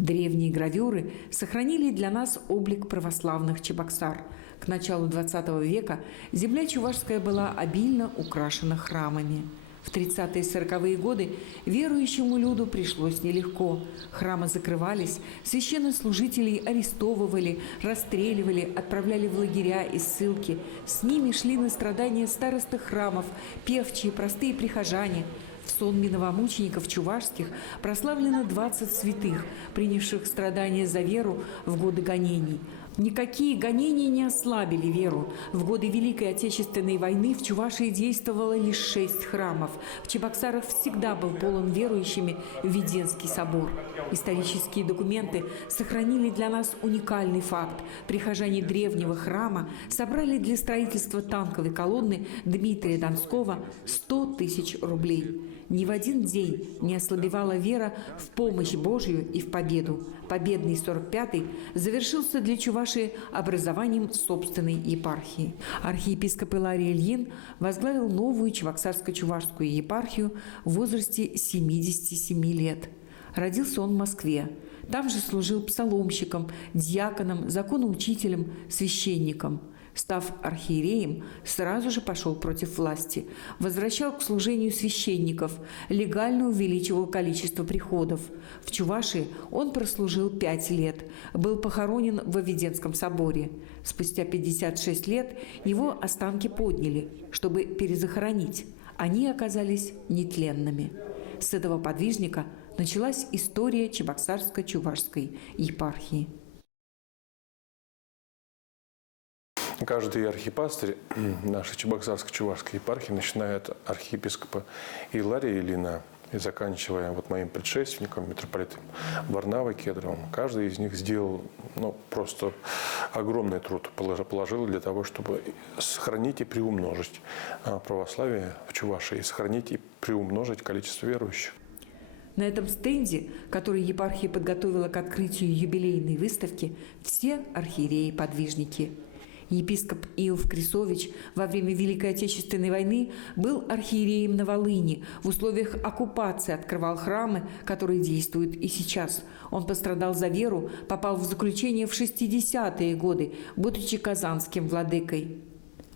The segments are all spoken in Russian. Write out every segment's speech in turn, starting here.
Древние гравюры сохранили для нас облик православных Чебоксар. К началу XX века земля чувашская была обильно украшена храмами. В 30-е и 40-е годы верующему люду пришлось нелегко. Храмы закрывались, священнослужителей арестовывали, расстреливали, отправляли в лагеря и ссылки. С ними шли на страдания старосты храмов, певчие, простые прихожане. В сонме новомучеников чувашских прославлено 20 святых, принявших страдания за веру в годы гонений. Никакие гонения не ослабили веру. В годы Великой Отечественной войны в Чувашии действовало лишь 6 храмов. В Чебоксарах всегда был полон верующими Введенский собор. Исторические документы сохранили для нас уникальный факт. Прихожане древнего храма собрали для строительства танковой колонны Дмитрия Донского 100 тысяч рублей. Ни в один день не ослабевала вера в помощь Божью и в победу. Победный 45-й завершился для Чувашии образованием собственной епархии. Архиепископ Иларий Ильин возглавил новую Чебоксарско-Чувашскую епархию в возрасте 77 лет. Родился он в Москве. Там же служил псаломщиком, диаконом, законоучителем, священником. Став архиереем, сразу же пошел против власти, возвращал к служению священников, легально увеличивал количество приходов. В Чувашии он прослужил 5 лет, был похоронен в Введенском соборе. Спустя 56 лет его останки подняли, чтобы перезахоронить. Они оказались нетленными. С этого подвижника началась история Чебоксарско-Чувашской епархии. Каждый архипастырь нашей Чебоксарско-Чувашской епархии, начиная от архиепископа Илария Ильина и заканчивая моим предшественником, митрополитом Варнавой Кедровым, каждый из них сделал просто огромный труд, положил для того, чтобы сохранить и приумножить православие в Чувашии, и сохранить и приумножить количество верующих. На этом стенде, который епархия подготовила к открытию юбилейной выставки, все архиереи-подвижники. Епископ Иов Крисович во время Великой Отечественной войны был архиереем на Волыни. В условиях оккупации открывал храмы, которые действуют и сейчас. Он пострадал за веру, попал в заключение в 60-е годы, будучи казанским владыкой.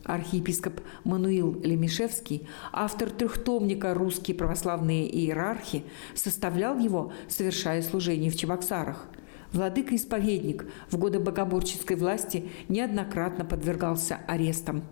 Архиепископ Мануил Лемишевский, автор трехтомника «Русские православные иерархи», составлял его, совершая служение в Чебоксарах. Владыка-исповедник в годы богоборческой власти неоднократно подвергался арестам.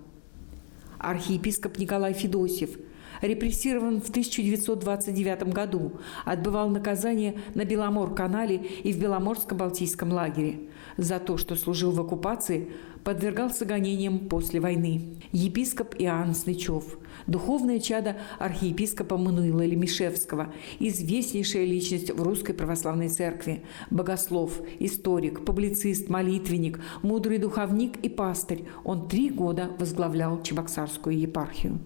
Архиепископ Николай Федосьев репрессирован в 1929 году, отбывал наказание на Беломор-канале и в Беломорско-Балтийском лагере. За то, что служил в оккупации, подвергался гонениям после войны. Епископ Иоанн Снычев, духовное чадо архиепископа Мануила Лемишевского, известнейшая личность в Русской Православной Церкви, богослов, историк, публицист, молитвенник, мудрый духовник и пастырь. Он 3 года возглавлял Чебоксарскую епархию.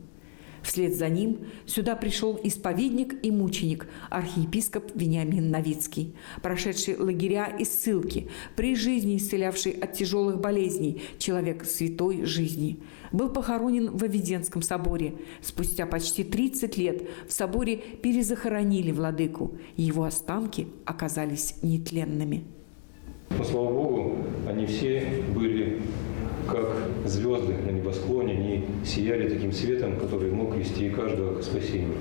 Вслед за ним сюда пришел исповедник и мученик, архиепископ Вениамин Новицкий, прошедший лагеря и ссылки, при жизни исцелявший от тяжелых болезней, человек святой жизни. Был похоронен в Введенском соборе. Спустя почти 30 лет в соборе перезахоронили владыку. Его останки оказались нетленными. Но, слава Богу, они все были как звезды на небосклоне, они сияли таким светом, который мог вести каждого к спасению.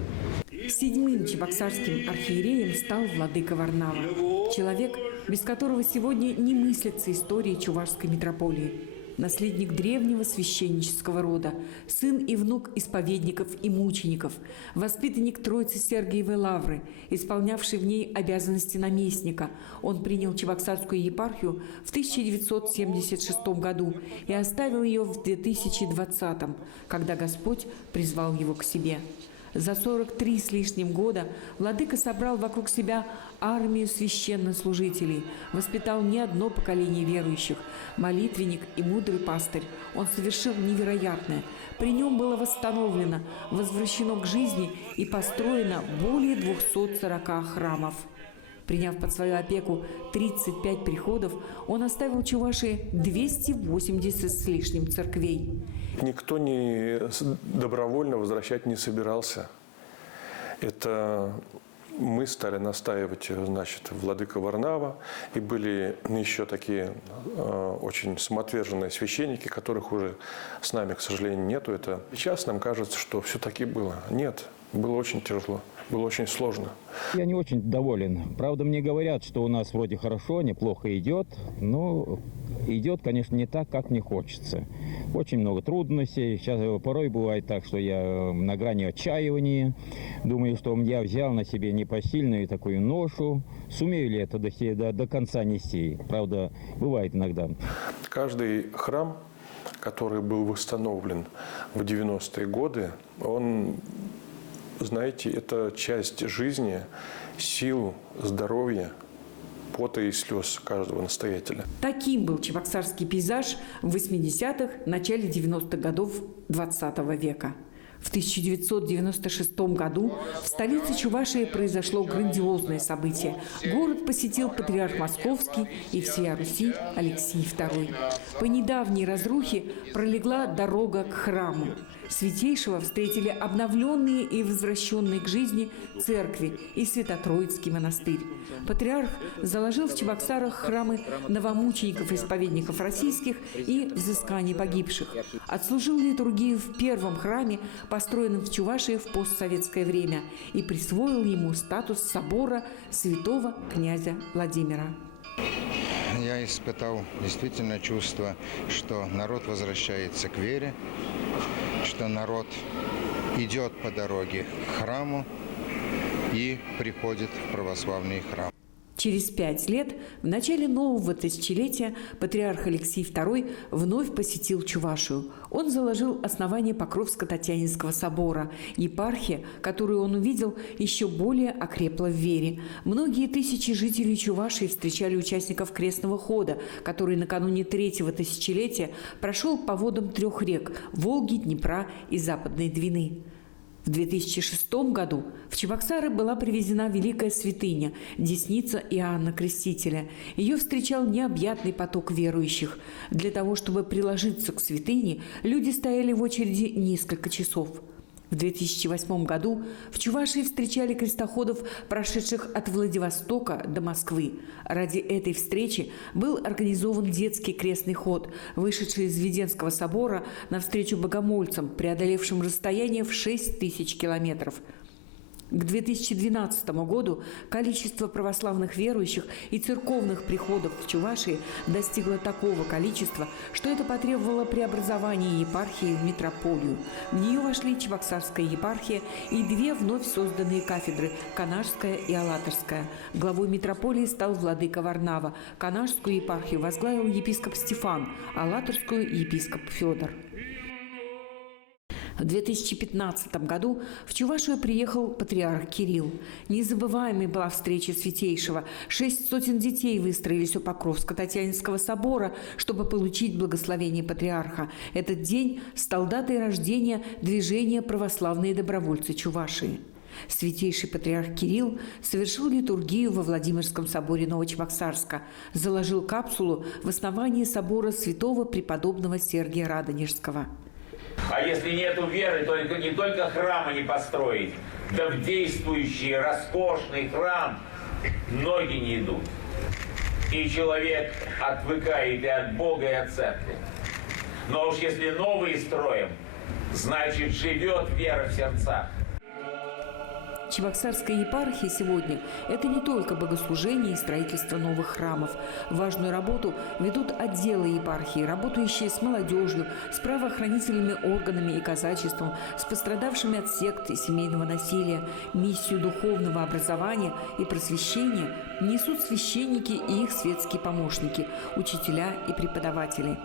7-м чебоксарским архиереем стал владыка Варнава, человек, без которого сегодня не мыслится история чувашской митрополии. Наследник древнего священнического рода, сын и внук исповедников и мучеников, воспитанник Троицы Сергиевой Лавры, исполнявший в ней обязанности наместника. Он принял Чебоксарскую епархию в 1976 году и оставил ее в 2020, когда Господь призвал его к себе. За 43 с лишним года владыка собрал вокруг себя армию священнослужителей, воспитал не одно поколение верующих, молитвенник и мудрый пастырь. Он совершил невероятное. При нем было восстановлено, возвращено к жизни и построено более 240 храмов. Приняв под свою опеку 35 приходов, он оставил Чувашии 280 с лишним церквей. Никто добровольно возвращать не собирался. Это мы стали настаивать, значит, владыка Варнава, и были еще такие очень самоотверженные священники, которых уже с нами, к сожалению, нету. Это сейчас нам кажется, что все-таки было. Нет, было очень тяжело, было очень сложно. Я не очень доволен. Правда, мне говорят, что у нас вроде хорошо, неплохо идет, но идет, конечно, не так, как мне хочется. Очень много трудностей. Сейчас порой бывает так, что я на грани отчаивания. Думаю, что я взял на себе непосильную такую ношу. Сумею ли это до конца нести? Правда, бывает иногда. Каждый храм, который был восстановлен в 90-е годы, он, знаете, это часть жизни, сил, здоровья, пота и слез каждого настоятеля. Таким был чебоксарский пейзаж в 80-х, начале 90-х годов 20 века. В 1996 году в столице Чувашии произошло грандиозное событие. Город посетил патриарх Московский и всея Руси Алексий II. По недавней разрухе пролегла дорога к храму. Святейшего встретили обновленные и возвращенные к жизни церкви и Свято-Троицкий монастырь. Патриарх заложил в Чебоксарах храмы новомучеников-исповедников российских и взысканий погибших. Отслужил литургию в первом храме, построенном в Чувашии в постсоветское время, и присвоил ему статус собора святого князя Владимира. Я испытал действительно чувство, что народ возвращается к вере, что народ идет по дороге к храму и приходит в православный храм. Через 5 лет, в начале нового тысячелетия, патриарх Алексий II вновь посетил Чувашию. Он заложил основание Покровско-Татьянинского собора. Епархия, которую он увидел, еще более окрепла в вере. Многие тысячи жителей Чувашии встречали участников крестного хода, который накануне 3-го тысячелетия прошел по водам 3 рек – Волги, Днепра и Западной Двины. В 2006 году в Чебоксары была привезена великая святыня – Десница Иоанна Крестителя. Ее встречал необъятный поток верующих. Для того, чтобы приложиться к святыне, люди стояли в очереди несколько часов. В 2008 году в Чувашии встречали крестоходов, прошедших от Владивостока до Москвы. Ради этой встречи был организован детский крестный ход, вышедший из Введенского собора навстречу богомольцам, преодолевшим расстояние в 6000 километров. К 2012 году количество православных верующих и церковных приходов в Чувашии достигло такого количества, что это потребовало преобразования епархии в митрополию. В нее вошли Чебоксарская епархия и 2 вновь созданные кафедры – Канашская и Алатырская. Главой митрополии стал владыка Варнава. Канашскую епархию возглавил епископ Стефан, Алатырскую – епископ Федор. В 2015 году в Чувашию приехал патриарх Кирилл. Незабываемой была встреча святейшего. 600 детей выстроились у Покровско-Татьянинского собора, чтобы получить благословение патриарха. Этот день стал датой рождения движения «Православные добровольцы Чувашии». Святейший патриарх Кирилл совершил литургию во Владимирском соборе Новочебоксарска, заложил капсулу в основании собора святого преподобного Сергия Радонежского. А если нету веры, то не только храма не построить, да в действующий роскошный храм ноги не идут. И человек отвыкает и от Бога, и от церкви. Но уж если новые строим, значит живет вера в сердцах. Чебоксарская епархия сегодня – это не только богослужение и строительство новых храмов. Важную работу ведут отделы епархии, работающие с молодежью, с правоохранительными органами и казачеством, с пострадавшими от сект и семейного насилия. Миссию духовного образования и просвещения несут священники и их светские помощники, учителя и преподаватели.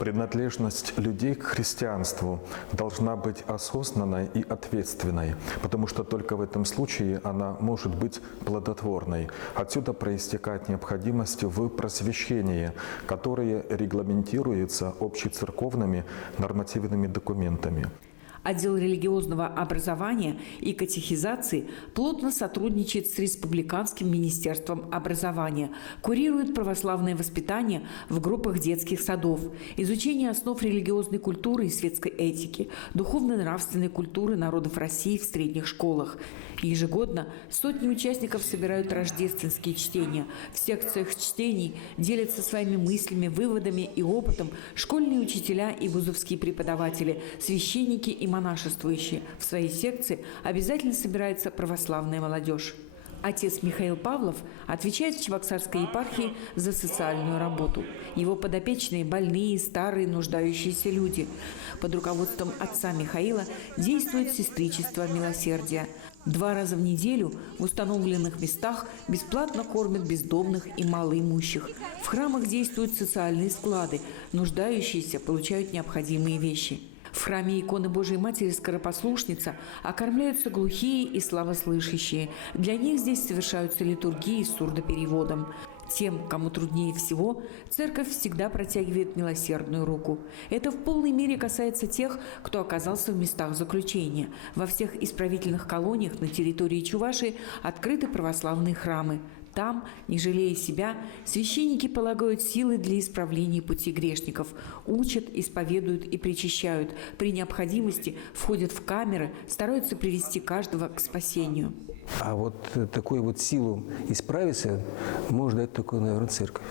Принадлежность людей к христианству должна быть осознанной и ответственной, потому что только в этом случае она может быть плодотворной. Отсюда проистекает необходимость в просвещении, которое регламентируется общецерковными нормативными документами. Отдел религиозного образования и катехизации плотно сотрудничает с Республиканским министерством образования, курирует православное воспитание в группах детских садов, изучение основ религиозной культуры и светской этики, духовно-нравственной культуры народов России в средних школах. Ежегодно сотни участников собирают рождественские чтения. В секциях чтений делятся своими мыслями, выводами и опытом школьные учителя и вузовские преподаватели, священники и монашествующие. В своей секции обязательно собирается православная молодежь. Отец Михаил Павлов отвечает в Чебоксарской епархии за социальную работу. Его подопечные – больные, старые, нуждающиеся люди. Под руководством отца Михаила действует сестричество милосердия. 2 раза в неделю в установленных местах бесплатно кормят бездомных и малоимущих. В храмах действуют социальные склады. Нуждающиеся получают необходимые вещи. В храме иконы Божией Матери Скоропослушница окормляются глухие и слабослышащие. Для них здесь совершаются литургии с сурдопереводом. Тем, кому труднее всего, церковь всегда протягивает милосердную руку. Это в полной мере касается тех, кто оказался в местах заключения. Во всех исправительных колониях на территории Чувашии открыты православные храмы. Там, не жалея себя, священники полагают силы для исправления пути грешников, учат, исповедуют и причащают. При необходимости входят в камеры, стараются привести каждого к спасению. А вот такую вот силу исправиться может дать только, наверное, церковь.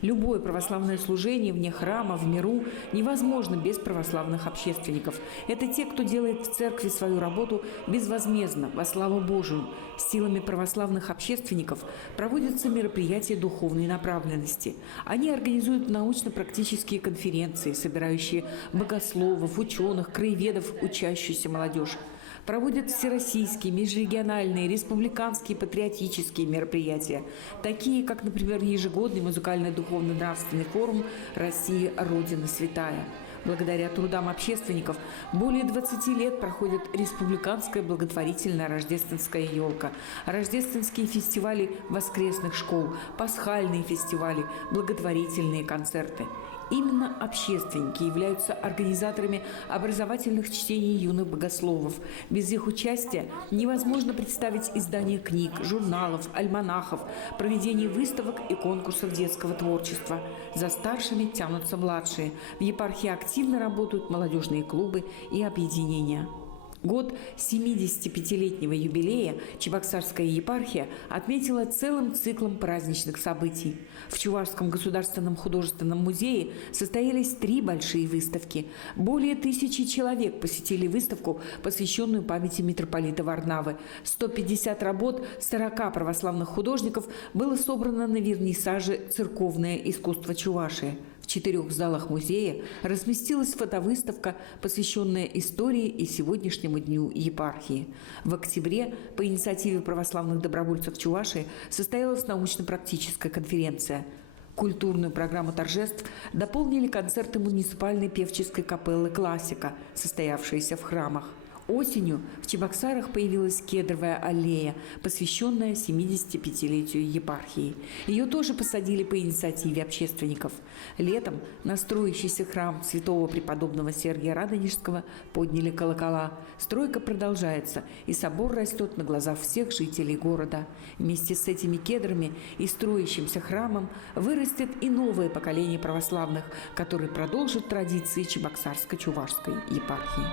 Любое православное служение вне храма, в миру невозможно без православных общественников. Это те, кто делает в церкви свою работу безвозмездно, во славу Божию. Силами православных общественников проводятся мероприятия духовной направленности. Они организуют научно-практические конференции, собирающие богословов, ученых, краеведов, учащуюся молодежь. Проводят всероссийские, межрегиональные, республиканские патриотические мероприятия, такие как, например, ежегодный музыкально-духовно-нравственный форум «Россия. Родина святая». Благодаря трудам общественников более 20 лет проходит республиканская благотворительная рождественская елка, рождественские фестивали воскресных школ, пасхальные фестивали, благотворительные концерты. Именно общественники являются организаторами образовательных чтений юных богословов. Без их участия невозможно представить издание книг, журналов, альманахов, проведение выставок и конкурсов детского творчества. За старшими тянутся младшие. В епархии активно работают молодежные клубы и объединения. Год 75-летнего юбилея Чебоксарская епархия отметила целым циклом праздничных событий. В Чувашском государственном художественном музее состоялись 3 большие выставки. Более 1000 человек посетили выставку, посвященную памяти митрополита Варнавы. 150 работ 40 православных художников было собрано на вернисаже «Церковное искусство Чувашии». В 4 залах музея разместилась фотовыставка, посвященная истории и сегодняшнему дню епархии. В октябре по инициативе православных добровольцев Чувашии состоялась научно-практическая конференция. Культурную программу торжеств дополнили концерты муниципальной певческой капеллы «Классика», состоявшиеся в храмах. Осенью в Чебоксарах появилась кедровая аллея, посвященная 75-летию епархии. Ее тоже посадили по инициативе общественников. Летом на строящийся храм святого преподобного Сергия Радонежского подняли колокола. Стройка продолжается, и собор растет на глазах всех жителей города. Вместе с этими кедрами и строящимся храмом вырастет и новое поколение православных, которые продолжат традиции Чебоксарско-Чувашской епархии.